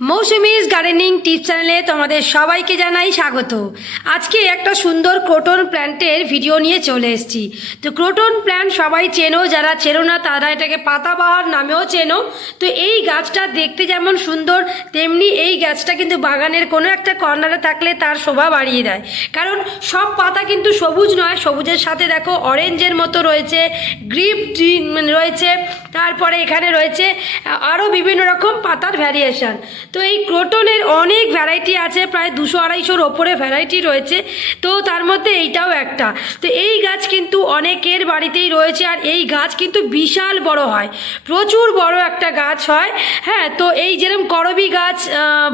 Mousumi's gardening টিপ চ্যানেলে তোমাদের সবাইকে জানাই স্বাগত। আজকে একটা সুন্দর ক্রোটন প্ল্যান্টের ভিডিও নিয়ে চলে এসেছি। তো ক্রোটন প্ল্যান্ট সবাই চেনো, যারা চেনো না, তারা এটাকে পাতাবাহার নামেও চেনো। তো এই গাছটা দেখতে যেমন সুন্দর, তেমনি এই গাছটা কিন্তু বাগানের কোনো একটা কর্নারে থাকলে তার শোভা বাড়িয়ে দেয়। কারণ সব পাতা কিন্তু সবুজ নয়, সবুজের সাথে দেখো অরেঞ্জের মতো রয়েছে গ্রিপ রয়েছে, তারপরে এখানে রয়েছে আরও বিভিন্ন রকম পাতার ভ্যারিয়েশন তো এই ক্রোটনের অনেক ভ্যারাইটি আছে প্রায় দুশো আড়াইশোর ওপরে ভ্যারাইটি রয়েছে তো তার মধ্যে এইটাও একটা। তো এই গাছ কিন্তু অনেকের বাড়িতেই রয়েছে আর এই গাছ কিন্তু বিশাল বড় হয় প্রচুর বড় একটা গাছ হয় হ্যাঁ তো এই যেরকম করবি গাছ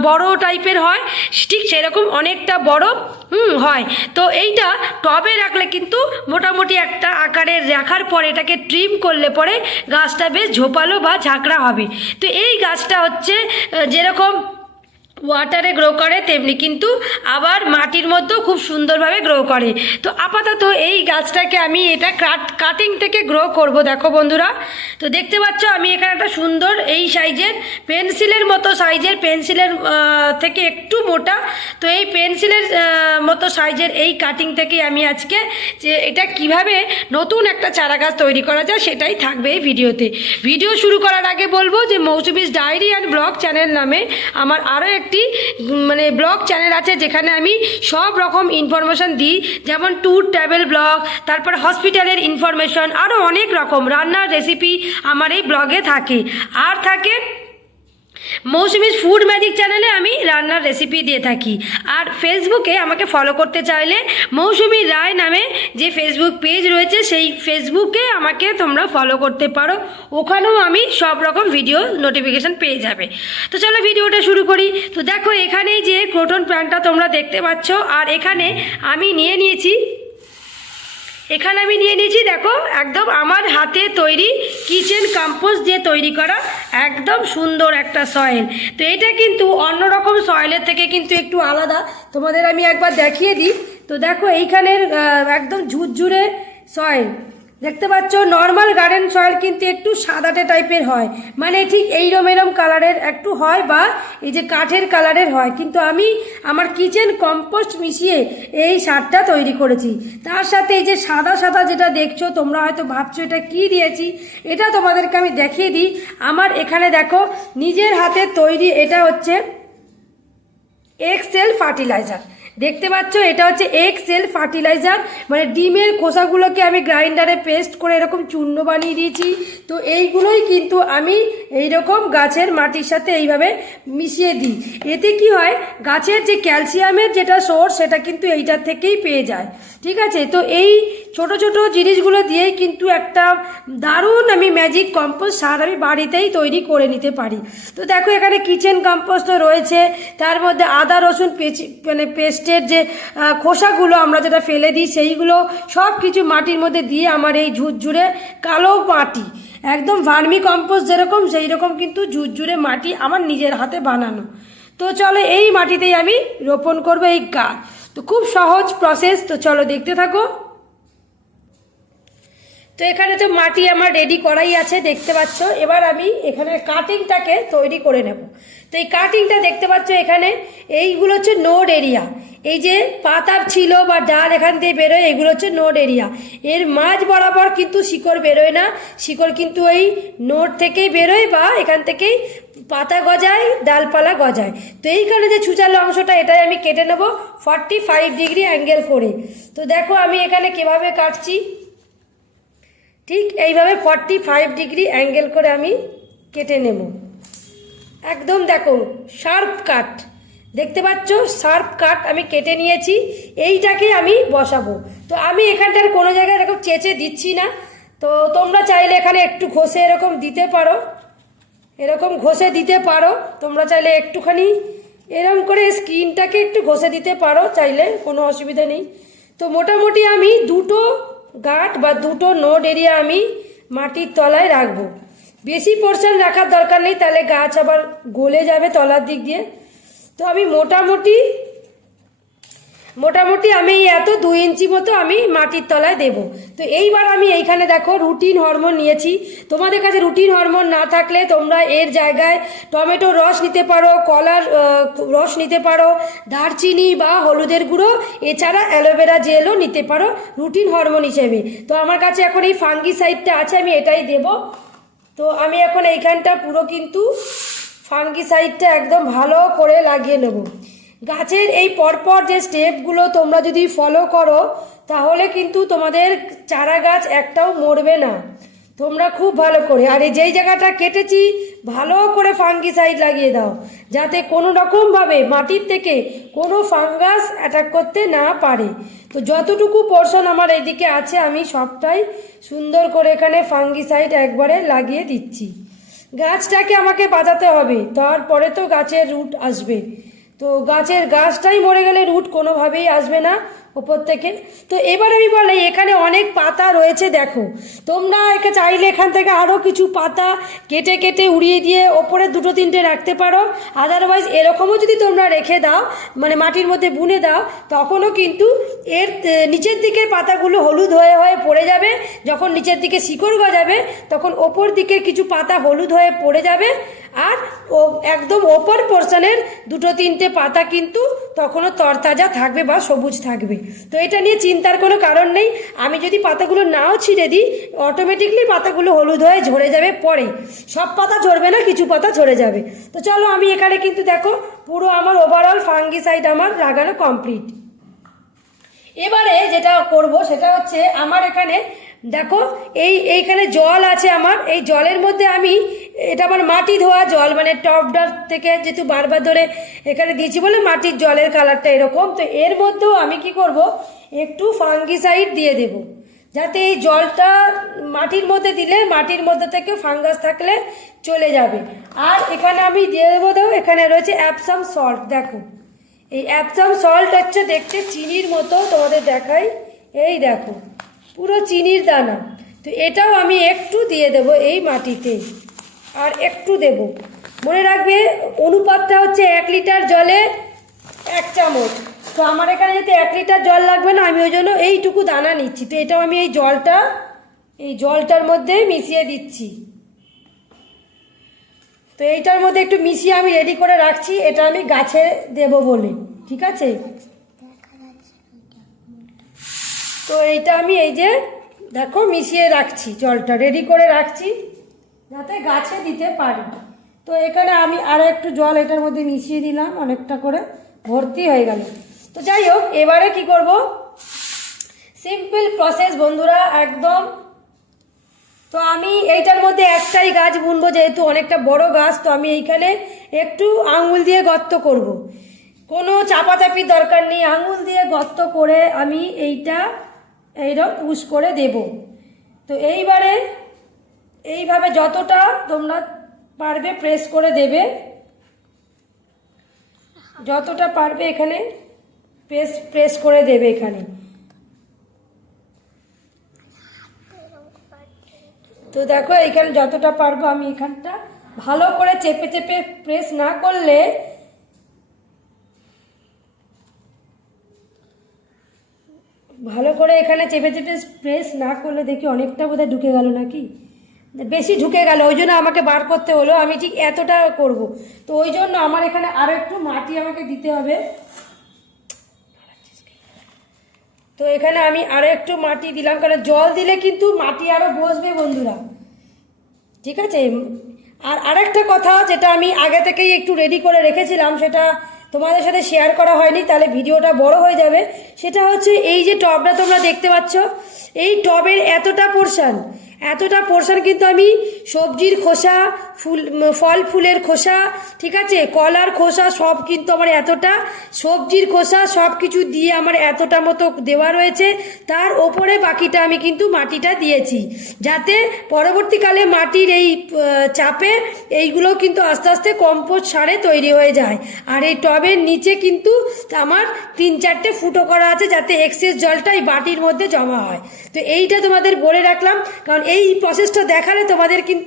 বড় টাইপের হয় ঠিক সেরকম অনেকটা বড় হুম হয়। তো এইটা টবে রাখলে কিন্তু মোটামুটি একটা আকারের রাখার পরে এটাকে ট্রিম করলে পরে গাছটা বেশ ঝোপালো বা ঝাঁকড়া হবে। তো এই গাছটা হচ্ছে আহ, যেরকম ওয়াটারে গ্রো করে, তেমনি কিন্তু আবার মাটির মধ্যেও খুব সুন্দরভাবে গ্রো করে। তো আপাতত এই গাছটাকে আমি এটা কাট থেকে গ্রো করব, দেখো বন্ধুরা। তো দেখতে পাচ্ছ, আমি এখানে একটা সুন্দর এই সাইজের পেন্সিলের মতো সাইজের পেন্সিলের থেকে একটু মোটা। তো এই পেন্সিলের মতো সাইজের এই কাটিং থেকে আমি আজকে যে এটা কীভাবে নতুন একটা চারা গাছ তৈরি করা যায়, সেটাই থাকবে এই ভিডিওতে। ভিডিও শুরু করার আগে বলব যে Mousumi's diary and blog channel নামে আমার আরও একটি মানে ব্লগ চ্যানেল আছে যেখানে আমি সব রকম ইনফরমেশান দিই। যেমন ট্যুর ট্রাভেল ব্লগ তারপর হসপিটালের ইনফরমেশন আরও অনেক রকম। রান্নার রেসিপি আমার এই ব্লগে থাকে। আর থাকে মৌসুমির ফুড ম্যাজিক চ্যানেলে আমি রান্নার রেসিপি দিয়ে থাকি। আর ফেসবুকে আমাকে ফলো করতে চাইলে মৌসুমি রায় নামে যে ফেসবুক পেজ রয়েছে, সেই ফেসবুকে আমাকে তোমরা ফলো করতে পারো। ওখানেও আমি সব রকম ভিডিও নোটিফিকেশান পেয়ে যাবে। তো চলো ভিডিওটা শুরু করি। তো দেখো এখানেই যে ক্রোটন প্ল্যান্টটা তোমরা দেখতে পাচ্ছ, আর এখানে আমি নিয়ে নিয়েছি এখানে আমি নিয়ে নিয়েছি, দেখো, একদম আমার হাতে তৈরি কিচেন কম্পোস্ট দিয়ে তৈরি করা একদম সুন্দর একটা সয়েল তো এটা কিন্তু অন্য রকম সয়েলের থেকে কিন্তু একটু আলাদা। তোমাদের আমি একবার দেখিয়ে দিই। তো দেখো, এইখানের একদম ঝুরঝুরে সয়েল দেখতে পাচ্ছ নর্মাল গার্ডেন সয়েল কিন্তু একটু সাদাটে টাইপের হয়। মানে ঠিক এইরম এরম কালারের একটু হয় বা এই যে কাঠের কালারের হয়। কিন্তু আমি আমার কিচেন কম্পোস্ট মিশিয়ে এই সারটা তৈরি করেছি। তার সাথে এই যে সাদা সাদা যেটা দেখছ, তোমরা হয়তো ভাবছ এটা কি দিয়েছি? এটা তোমাদেরকে আমি দেখিয়ে দিই। আমার এখানে দেখো, নিজের হাতে তৈরি এটা হচ্ছে এক্সেল ফার্টিলাইজার দেখতে পাচ্ছ, এটা হচ্ছে এক্সেল ফার্টিলাইজার মানে ডিমের খোসাগুলোকে আমি গ্রাইন্ডারে পেস্ট করে এরকম চূর্ণ বানিয়ে দিয়েছি। তো এইগুলোই কিন্তু আমি এইরকম গাছের মাটির সাথে এইভাবে মিশিয়ে দিই। এতে কি হয়, গাছের যে ক্যালসিয়ামের যেটা সোর্স সেটা কিন্তু এইটার থেকেই পেয়ে যায়। ঠিক আছে? তো এই ছোট ছোট জিনিসগুলো দিয়েই কিন্তু একটা দারুণ আমি ম্যাজিক কম্পোস্ট সার আমি বাড়িতেই তৈরি করে নিতে পারি। তো দেখো, এখানে কিচেন কম্পোস্ট তো রয়েছে। তার মধ্যে আদা রসুন পেচি মানে পেস্টের যে খোসাগুলো আমরা যেটা ফেলে দিই, সেইগুলো সব কিছু মাটির মধ্যে দিয়ে আমার এই ঝুরঝুরে কালো মাটি, একদম ভার্মি কম্পোস্ট যেরকম সেই রকম কিন্তু ঝুরঝুরে মাটি আমার নিজের হাতে বানানো। তো চলো এই মাটিতেই আমি রোপণ করব এই গাছ তো খুব সহজ প্রসেস তো চলো দেখতে থাকো। তো এখানে তো মাটি আমার রেডি করাই আছে, দেখতে পাচ্ছ। এবার আমি এখানে কাটিংটাকে তৈরি করে নেব। তো এই কাটিংটা দেখতে পাচ্ছ এখানে, এইগুলো হচ্ছে নোড এরিয়া এই যে পাতা ছিল বা ডাল এখান থেকে বেরোয়, এগুলো হচ্ছে নোড এরিয়া এর মাঝ বরাবর কিন্তু শিকড় বেরোয় না। শিকড় কিন্তু এই নোড থেকেই বেরোয় বা এখান থেকেই পাতা গজায়, ডালপালা গজায়। তো এইখানে যে ছুচালো অংশটা, এটাই আমি কেটে নেব ফর্টি ফাইভ ডিগ্রি অ্যাঙ্গেল করে। তো দেখো আমি এখানে কীভাবে কাটছি। ঠিক এইভাবে ফর্টি ফাইভ ডিগ্রি অ্যাঙ্গেল করে আমি কেটে নেব। একদম দেখো শার্প কাট দেখতে পাচ্ছ? শার্প কাট আমি কেটে নিয়েছি, এইটাকে আমি বসাবো। তো আমি এখানটার কোনো জায়গায় এরকম চেঁচে দিচ্ছি না। তো তোমরা চাইলে এখানে একটু ঘষে এরকম দিতে পারো। এরকম ঘষে দিতে পারো। তোমরা চাইলে একটুখানি এরকম করে স্কিনটাকে একটু ঘষে দিতে পারো, চাইলে কোনো অসুবিধা নেই। তো মোটামুটি আমি দুটো গাঁট বা দুটো নোড এরিয়া আমি মাটির তলায় রাখব। বেশি পোর্শন রাখার দরকার নেই, তাহলে গাছ আবার গলে যাবে তলার দিক দিয়ে। তো আমি মোটামুটি মোটামুটি আমি এত দুই ইঞ্চি মতো আমি মাটির তলায় দেব। তো এইবার আমি এইখানে দেখো রুটিন হরমোন নিয়েছি। তোমাদের কাছে রুটিন হরমোন না থাকলে তোমরা এর জায়গায় টমেটোর রস নিতে পারো, কলার রস নিতে পারো, দারচিনি বা হলুদের গুঁড়ো, এছাড়া অ্যালোভেরা জেলও নিতে পারো রুটিন হরমোন হিসেবে। তো আমার কাছে এখন এই ফাঙ্গি সাইডটা আছে, আমি এটাই দেব। তো আমি এখন এইখানটা পুরো কিন্তু ফাঙ্গি সাইডটা একদম ভালো করে লাগিয়ে নেব। গাছের এই পরপর যে স্টেপগুলো তোমরা যদি ফলো করো, তাহলে কিন্তু তোমাদের চারা গাছ একটাও মরবে না। তোমরা খুব ভালো করে, আর এই যেই জায়গাটা কেটেছি, ভালো করে ফাঙ্গি সাইড লাগিয়ে দাও। যাতে কোনো রকমভাবে মাটির থেকে কোনো ফাঙ্গাস অ্যাটাক করতে না পারে। তো যতটুকু পোর্শন আমার এইদিকে আছে, আমি সবটাই সুন্দর করে এখানে ফাঙ্গি সাইড একবারে লাগিয়ে দিচ্ছি। গাছটাকে আমাকে বাঁচাতে হবে, তারপরে তো গাছের রুট আসবে। তো গাছের গাছটাই মরে গেলে রুট কোনোভাবেই আসবে না ওপর থেকে। তো এবার আমি বলি, এখানে অনেক পাতা রয়েছে, দেখো। তোমরা একে চাইলে এখান থেকে আরও কিছু পাতা কেটে কেটে উড়িয়ে দিয়ে ওপরে দুটো তিনটে রাখতে পারো। আদারওয়াইজ এরকমও যদি তোমরা রেখে দাও মানে মাটির মধ্যে বুনে দাও, তখনও কিন্তু এর নিচের দিকের পাতাগুলো হলুদ হয়ে হয়ে পড়ে যাবে। যখন নিচের দিকে শিকড় গজাবে, তখন ওপর দিকের কিছু পাতা হলুদ হয়ে পড়ে যাবে। আর ও একদম ওপর পোর্শনের দুটো তিনটে পাতা কিন্তু তখনও তরতাজা থাকবে বা সবুজ থাকবে। তো এটা নিয়ে চিন্তার কোনো কারণ নেই। আমি যদি পাতাগুলো নাও ছিঁড়ে দিই অটোমেটিকলি পাতাগুলো হলুদ হয়ে ঝরে যাবে পরে। সব পাতা ঝরবে না, কিছু পাতা ঝরে যাবে। তো চলো আমি এখানে কিন্তু দেখো, পুরো আমার ওভারঅল ফাঙ্গিসাইড আমার লাগানো কমপ্লিট এবারে যেটা করব, সেটা হচ্ছে আমার এখানে দেখো, এই, এইখানে জল আছে আমার, এই জলের মধ্যে আমি, এটা আমার মাটি ধোয়া জল মানে টপডার থেকে যেহেতু বারবার ধরে এখানে দিয়েছি বলে মাটির জলের কালারটা এরকম, তো এর মধ্যেও আমি কি করব, একটু ফাঙ্গিসাইড দিয়ে দেব। যাতে এই জলটা মাটির মধ্যে দিলে, মাটির মধ্যে থেকে ফাঙ্গাস থাকলে চলে যাবে। আর এখানে আমি দিয়ে দেবো, দেখো, এখানে রয়েছে অ্যাপসাম সল্ট দেখো। এই অ্যাপসাম সল্ট হচ্ছে দেখতে চিনির মতো তোমাদের দেখাই, এই দেখো। পুরো চিনির দানা। তো এটাও আমি একটু দিয়ে দেব এই মাটিতে। আর একটু দেব। মনে রাখবে, অনুপাতটা হচ্ছে এক লিটার জলে এক চামচ। তো আমার এখানে যেহেতু এক লিটার জল লাগবে না, আমি ওই জন্য এইটুকু দানা নিচ্ছি। তো এটাও আমি এই জলটা, এই জলটার মধ্যে মিশিয়ে দিচ্ছি। তো এইটার মধ্যে একটু মিশিয়ে আমি রেডি করে রাখছি। এটা আমি গাছে দেব বলে। ঠিক আছে? তো এইটা আমি এই যে, দেখো, মিশিয়ে রাখছি, জলটা রেডি করে রাখছি, যাতে গাছে দিতে পারি। তো এখানে আমি আরও একটু জল এটার মধ্যে মিশিয়ে দিলাম, অনেকটা করে, ভর্তি হয়ে গেল। তো যাই হোক, এবারে কি করব? সিম্পল প্রসেস বন্ধুরা, একদম। তো আমি এইটার মধ্যে একটাই গাছ বুনবো, যেহেতু অনেকটা বড় গাছ, তো আমি এইখানে একটু আঙুল দিয়ে গর্ত করব। কোনো চাপাচাপির দরকার নেই, আঙুল দিয়ে গর্ত করে আমি এইটা এইরকম পুশ করে দেব। তো এইবারে এইভাবে যতটা তোমরা পারবে প্রেস করে দেবে, যতটা পারবে এখানে প্রেস প্রেস করে দেবে এখানে। তো দেখো, এখানে যতটা পারব আমি এখানটা ভালো করে চেপে চেপে প্রেস না করলে ভালো করে এখানে চেপে চেপে প্রেস না করলে দেখি অনেকটা বোধহয় ঢুকে গেল নাকি? বেশি ঢুকে গেল, ওই জন্য আমাকে বার করতে হলো। আমি ঠিক এতটা করব। তো ওই জন্য আমার এখানে আরও একটু মাটি আমাকে দিতে হবে। তো এখানে আমি আরও একটু মাটি দিলাম, কারণ জল দিলে কিন্তু মাটি আরও বসবে বন্ধুরা। ঠিক আছে? আর আরেকটা কথা যেটা আমি আগে থেকেই একটু রেডি করে রেখেছিলাম, সেটা তোমাদের সাথে শেয়ার করা হয়নি, তাহলে ভিডিওটা বড় হয়ে যাবে। সেটা হচ্ছে এই যে টবটা তোমরা দেখতে পাচ্ছ, এই টবের এতটা পোর্শন এতটা পোর্শন কিন্তু আমি সবজির খোসা, ফুল ফল ফুলের খোসা, ঠিক আছে? কলার খোসা সব কিন্তু আমার এতটা। সবজির খোসা সব কিছু দিয়ে আমার এতটা মতো দেওয়া রয়েছে। তার ওপরে বাকিটা আমি কিন্তু মাটিটা দিয়েছি। যাতে পরবর্তীকালে মাটির এই চাপে এইগুলো কিন্তু আস্তে আস্তে কম্পোস্ট সারে তৈরি হয়ে যায়। আর এই টবের নিচে কিন্তু আমার তিন চারটে ফুটো করা আছে যাতে এক্সেস জলটা এই বাটির মধ্যে জমা হয়। তো এইটা তোমাদের বলে রাখলাম। কারণ এই প্রসেসটা দেখালে তোমাদের কিন্তু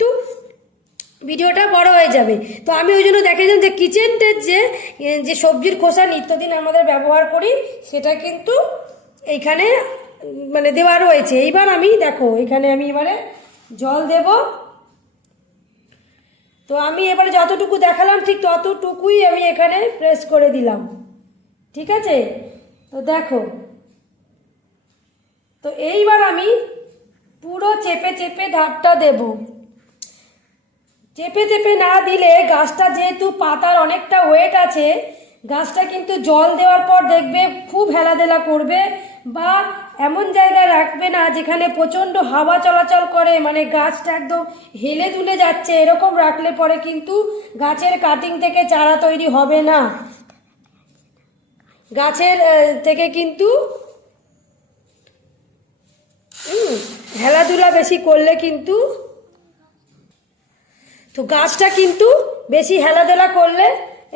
ভিডিওটা বড় হয়ে যাবে। তো আমি ওই জন্য দেখেছিলাম যে কিচেনটের যে যে সবজির খোসা নিত্যদিন আমাদের ব্যবহার করি, সেটা কিন্তু এইখানে মানে দেওয়া রয়েছে। এইবার আমি, দেখো, এখানে আমি এবারে জল দেব। তো আমি এবারে যতটুকু দেখালাম, ঠিক ততটুকুই আমি এখানে প্রেস করে দিলাম। ঠিক আছে? তো দেখো। তো এইবার আমি পুরো চেপে চেপে ধারটা দেবো। চেপে চেপে না দিলে গাছটা যেহেতু পাতার অনেকটা ওয়েট আছে, গাছটা কিন্তু জল দেওয়ার পর দেখবে খুব হেলাদেলা করবে বা এমন জায়গায় রাখবে না যেখানে প্রচণ্ড হাওয়া চলাচল করে মানে গাছটা একদম হেলে দুলে যাচ্ছে, এরকম রাখলে পরে কিন্তু গাছের কাটিং থেকে চারা তৈরি হবে না। গাছের থেকে কিন্তু হেলাধুলা বেশি করলে কিন্তু তো গাছটা কিন্তু বেশি হেলাদোলা করলে,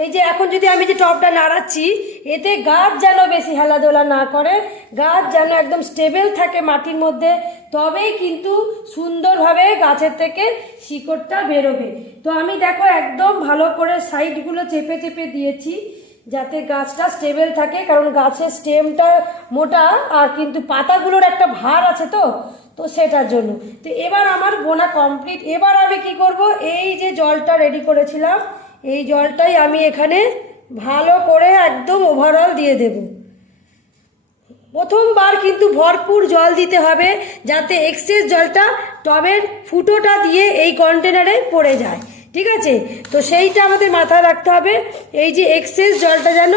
এই যে এখন যদি আমি যে টপটা নাড়াচ্ছি, এতে গাছ যেন বেশি হেলাদোলা না করে, গাছ যেন একদম স্টেবল থাকে মাটির মধ্যে, তবেই কিন্তু সুন্দরভাবে গাছের থেকে শিকড়টা বেরোবে। তো আমি দেখো একদম ভালো করে সাইডগুলো চেপে চেপে দিয়েছি, যাতে গাছটা স্টেবল থাকে, কারণ গাছের স্টেমটা মোটা, আর কিন্তু পাতাগুলোর একটা ভার আছে তো তো সেটার জন্য। তো এবার আমার বোনা কমপ্লিট এবার আমি কি করব? এই যে জলটা রেডি করেছিলাম, এই জলটাই আমি এখানে ভালো করে একদম ওভারঅল দিয়ে দেব। প্রথমবার কিন্তু ভরপুর জল দিতে হবে, যাতে এক্সেস জলটা টবের ফুটোটা দিয়ে এই কন্টেনারে পড়ে যায়। ঠিক আছে? তো সেইটা আমাদের মাথায় রাখতে হবে, এই যে এক্সেস জলটা যেন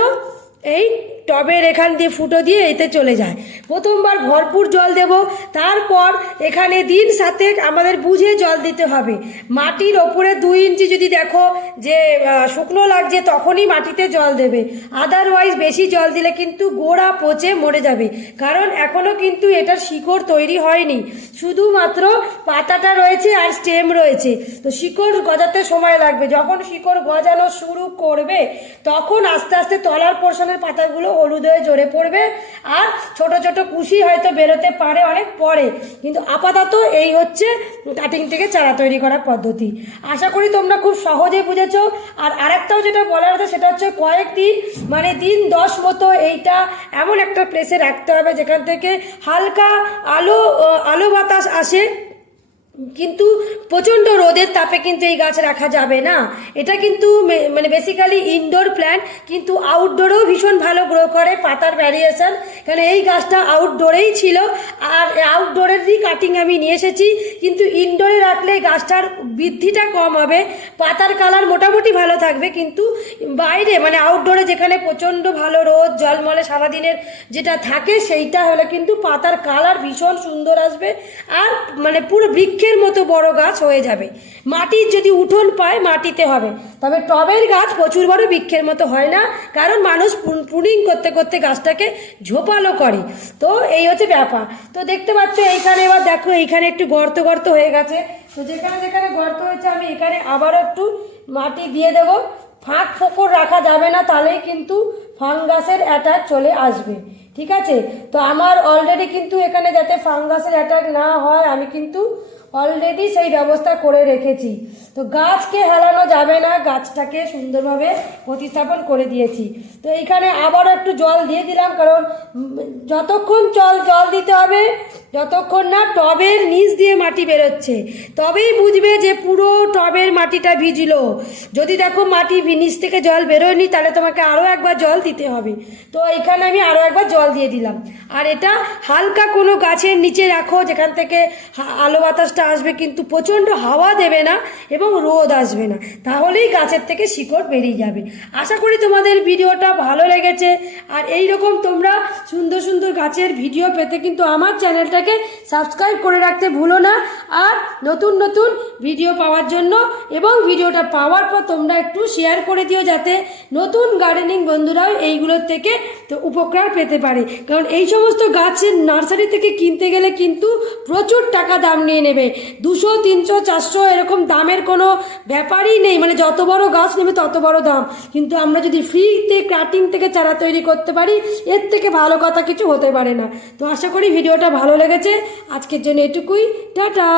এই টবের এখান দিয়ে ফুটো দিয়ে এতে চলে যায়। প্রথমবার ভরপুর জল দেব, তারপর এখানে দিন সাথে আমাদের বুঝে জল দিতে হবে। মাটির ওপরে দুই ইঞ্চি যদি দেখো যে শুকনো লাগছে, তখনই মাটিতে জল দেবে। আদারওয়াইজ বেশি জল দিলে কিন্তু গোড়া পচে মরে যাবে। কারণ এখনও কিন্তু এটার শিকড় তৈরি হয়নি। শুধুমাত্র পাতাটা রয়েছে আর স্টেম রয়েছে। তো শিকড় গজাতে সময় লাগবে। যখন শিকড় গজানো শুরু করবে, তখন আস্তে আস্তে তলার পোর্শনের পাতাগুলো হলুদ হয়ে ঝরে পড়বে। আর ছোট ছোট কুশি হয়তো বেরোতে পারে অনেক পরে। কিন্তু আপাতত এই হচ্ছে কাটিং থেকে চারা তৈরি করার পদ্ধতি। আশা করি তোমরা খুব সহজে বুঝেছ। আর আরেকটাও যেটা বলার আছে সেটা হচ্ছে কয়েকদিন মানে দিন দশ মতো এইটা এমন একটা প্লেসে রাখতে হবে যেখান থেকে হালকা আলো আলো বাতাস আসে। কিন্তু প্রচণ্ড রোদের তাপে কিন্তু এই গাছ রাখা যাবে না। এটা কিন্তু মানে বেসিক্যালি ইনডোর প্ল্যান্ট কিন্তু আউটডোরেও ভীষণ ভালো গ্রো করে পাতার ভ্যারিয়েশন কারণ এই গাছটা আউটডোরেই ছিল, আর আউটডোরেরই কাটিং আমি নিয়ে এসেছি। কিন্তু ইনডোরে রাখলে গাছটার বৃদ্ধিটা কম হবে, পাতার কালার মোটামুটি ভালো থাকবে, কিন্তু বাইরে মানে আউটডোরে যেখানে প্রচণ্ড ভালো রোদ জলমলে সারাদিনের যেটা থাকে সেইটা হলে কিন্তু পাতার কালার ভীষণ সুন্দর আসবে। আর মানে পুরো বৃক্ষের মতো বড় গাছ হয়ে যাবে। মাটির যদি উঠোন পায়, মাটিতে হবে। তবে টবের গাছ প্রচুর বড় বৃক্ষের মতো হয় না, কারণ মানুষ পুনিং করতে করতে গাছটাকে ঝোপালো করে। তো এই হচ্ছে ব্যাপার। তো দেখতে পাচ্ছ, এইখানে এবার দেখো, এইখানে একটু গর্ত গর্ত হয়ে গেছে। তো যেখানে যেখানে গর্ত হয়েছে, আমি এখানে আবারও একটু মাটি দিয়ে দেবো। ফাঁক ফোকর রাখা যাবে না, তাহলেই কিন্তু ফাঙ্গাসের অ্যাটাক চলে আসবে। ঠিক আছে? তো আমার অলরেডি কিন্তু এখানে যাতে ফাঙ্গাসের অ্যাটাক না হয়, আমি কিন্তু অলরেডি সেই ব্যবস্থা করে রেখেছি। তো গাছকে হেলানো যাবে না, গাছটাকে সুন্দরভাবে প্রতিস্থাপন করে দিয়েছি। তো এইখানে আবারও একটু জল দিয়ে দিলাম, কারণ যতক্ষণ জল জল দিতে হবে, যতক্ষণ না টবের নিচ দিয়ে মাটি বেরোচ্ছে, তবেই বুঝবে যে পুরো টবের মাটিটা ভিজলো। যদি দেখো মাটি নিচ থেকে জল বেরোয়নি, তাহলে তোমাকে আরও একবার জল দিতে হবে। তো এখানে আমি আরও একবার জল দিয়ে দিলাম। আর এটা হালকা কোনো গাছের নিচে রাখো, যেখান থেকে আলো বাতাসটা আসবে কিন্তু প্রচণ্ড হাওয়া দেবে না এবং রোদ আসবে না। তাহলেই গাছের থেকে শিকড় বেরিয়ে যাবে। আশা করি তোমাদের ভিডিওটা ভালো লেগেছে। আর এই রকম তোমরা সুন্দর সুন্দর গাছের ভিডিও পেতে কিন্তু আমার চ্যানেলটাকে সাবস্ক্রাইব করে রাখতে ভুলো না। আর নতুন নতুন ভিডিও পাওয়ার জন্য এবং ভিডিওটা পাওয়ার পর তোমরা একটু শেয়ার করে দিও যাতে নতুন গার্ডেনিং বন্ধুরাও এইগুলোর থেকে তো উপকার পেতে পারে। কারণ এই সমস্ত গাছের নার্সারি থেকে কিনতে গেলে কিন্তু প্রচুর টাকা দাম নিয়ে নেবে। দুশো, তিনশো, চারশো এরকম দামের কোনো ব্যাপারই নেই। মানে যত বড় গাছ নেবে তত বড় দাম। কিন্তু আমরা যদি ফ্রিতে কাটিং থেকে চারা তৈরি করতে পারি, এর থেকে ভালো কথা কিছু হতে পারে না। তো আশা করি ভিডিওটা ভালো লেগেছে। আজকের জন্য এটুকুই। টাটা!